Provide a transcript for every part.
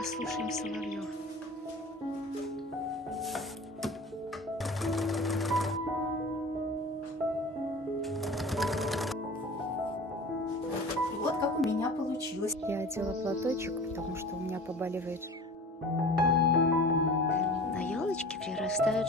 Послушаем соловьев. И вот как у меня получилось. Я одела платочек, потому что у меня побаливает. На елочке прирастают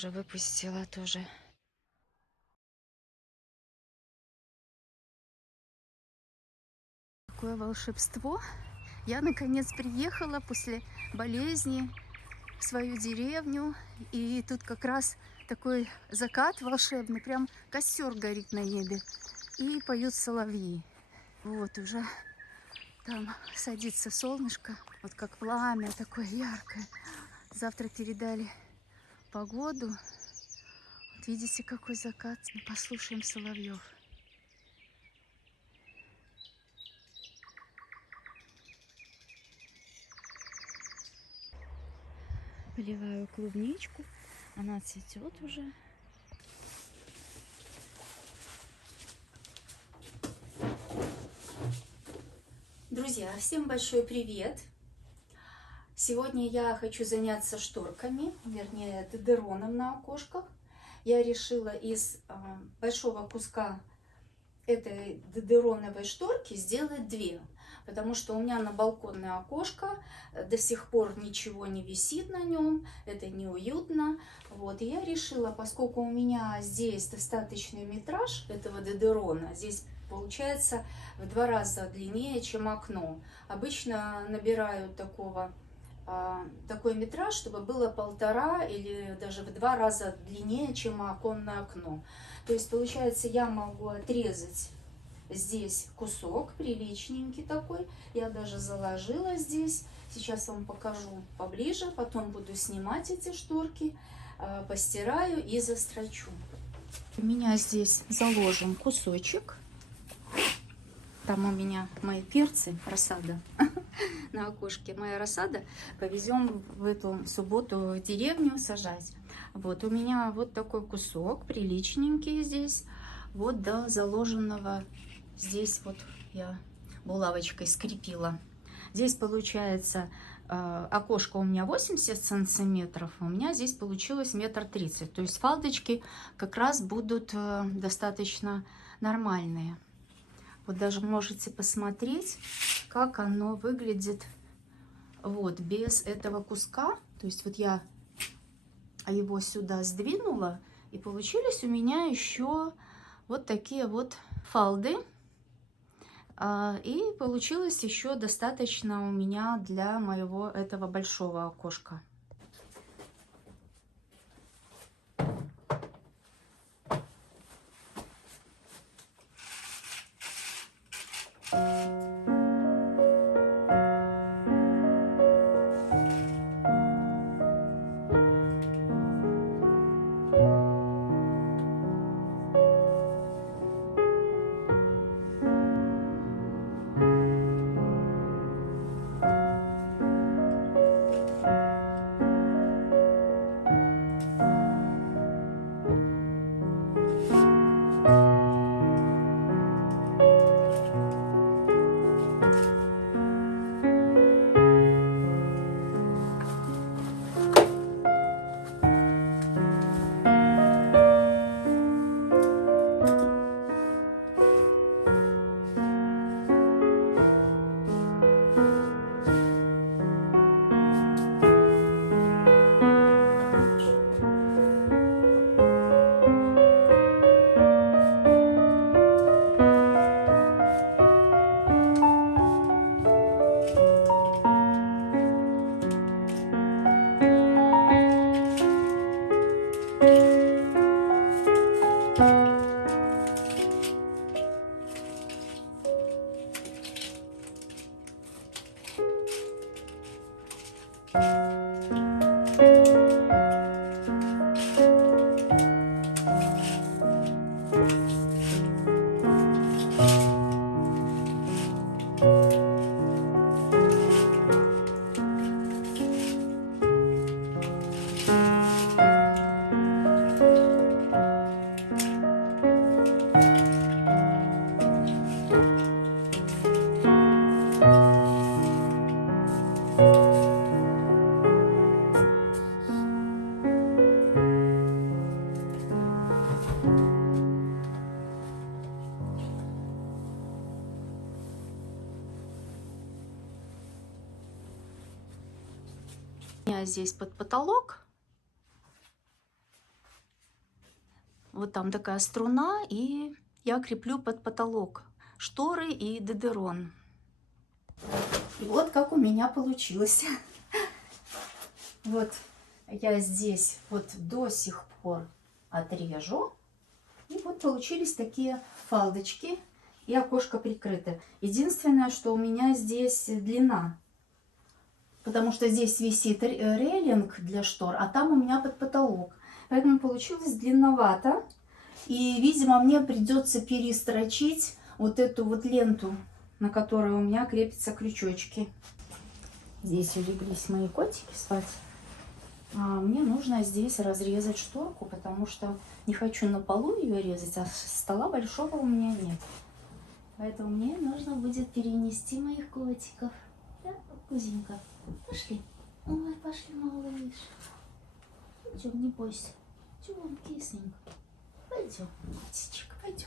уже выпустила тоже. Такое волшебство. Я наконец приехала после болезни в свою деревню. И тут как раз такой закат волшебный. Прям костер горит на небе. И поют соловьи. Вот уже там садится солнышко. Вот как пламя такое яркое. Завтра передали погоду. Вот видите, какой закат. Послушаем соловьев. Поливаю клубничку, она цветет уже. Друзья, всем большой привет! Сегодня я хочу заняться шторками, вернее дедероном на окошках. Я решила из большого куска этой дедероновой шторки сделать две, потому что у меня на балконное окошко до сих пор ничего не висит на нем, это неуютно. Вот, и я решила, поскольку у меня здесь достаточный метраж этого дедерона, здесь получается в 2 раза длиннее, чем окно. Обычно набираю такой метраж, чтобы было 1,5 или даже в 2 раза длиннее, чем оконное окно. То есть получается, я могу отрезать здесь кусок приличненький такой. Я даже заложила здесь. Сейчас вам покажу поближе. Потом буду снимать эти шторки, постираю и застрочу. У меня здесь заложен кусочек. Там у меня мои перцы, рассада на окошке. Моя рассада. Повезем в эту субботу в деревню сажать. Вот у меня вот такой кусок приличненький здесь. Вот до заложенного здесь вот я булавочкой скрепила. Здесь получается окошко у меня 80 сантиметров, у меня здесь получилось 1,30 м. То есть фалдочки как раз будут достаточно нормальные. Вот даже можете посмотреть, как оно выглядит вот без этого куска. То есть вот я его сюда сдвинула, и получились у меня еще вот такие вот фалды. И получилось еще достаточно у меня для моего этого большого окошка. У меня здесь под потолок. Вот там такая струна, и я креплю под потолок шторы и дедерон. И вот как у меня получилось. Вот я здесь вот до сих пор отрежу. И вот получились такие фалдочки. И окошко прикрыто. Единственное, что у меня здесь длина. Потому что здесь висит рейлинг для штор, а там у меня под потолок. Поэтому получилось длинновато. И, видимо, мне придется перестрочить вот эту вот ленту, на которой у меня крепятся крючочки. Здесь улеглись мои котики спать. Мне нужно здесь разрезать шторку, потому что не хочу на полу ее резать, а стола большого у меня нет. Поэтому мне нужно будет перенести моих котиков. Да, Кузенька? Пошли. Ой, пошли, малыш. Пойдем, не бойся. Пойдем, кисленька. Пойдем, котичек, пойдем.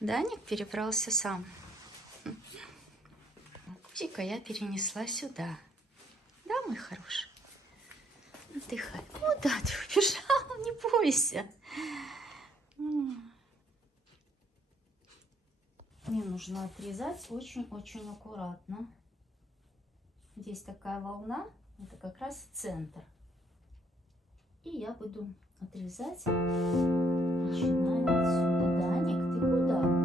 Даник перебрался сам. Кузика я перенесла сюда. Да, мой хороший? Отдыхай. Куда ты убежал? Не бойся. Мне нужно отрезать очень-очень аккуратно. Здесь такая волна, это как раз центр. И я буду отрезать, начиная отсюда. Даник, ты куда?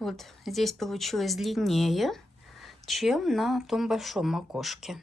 Вот здесь получилось длиннее, чем на том большом окошке.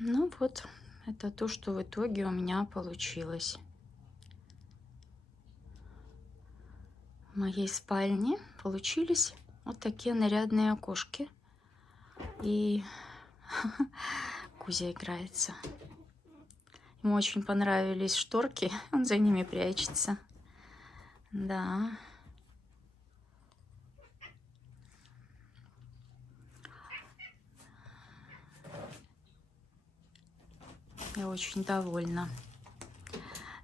Ну вот, это то, что в итоге у меня получилось. В моей спальне получились вот такие нарядные окошки. И Кузя играется. Ему очень понравились шторки, он за ними прячется. Да. Я очень довольна.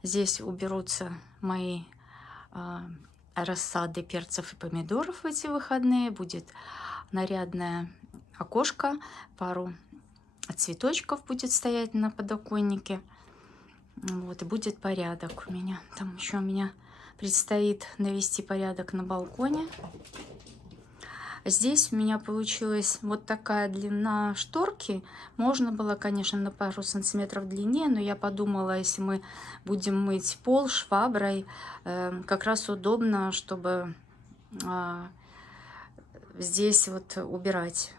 Здесь уберутся мои рассады перцев и помидоров в эти выходные. Будет нарядное окошко, пару цветочков будет стоять на подоконнике. Вот, и будет порядок у меня. Там еще у меня предстоит навести порядок на балконе. Здесь у меня получилась вот такая длина шторки. Можно было, конечно, на пару сантиметров длиннее, но я подумала, если мы будем мыть пол шваброй, как раз удобно, чтобы здесь вот убирать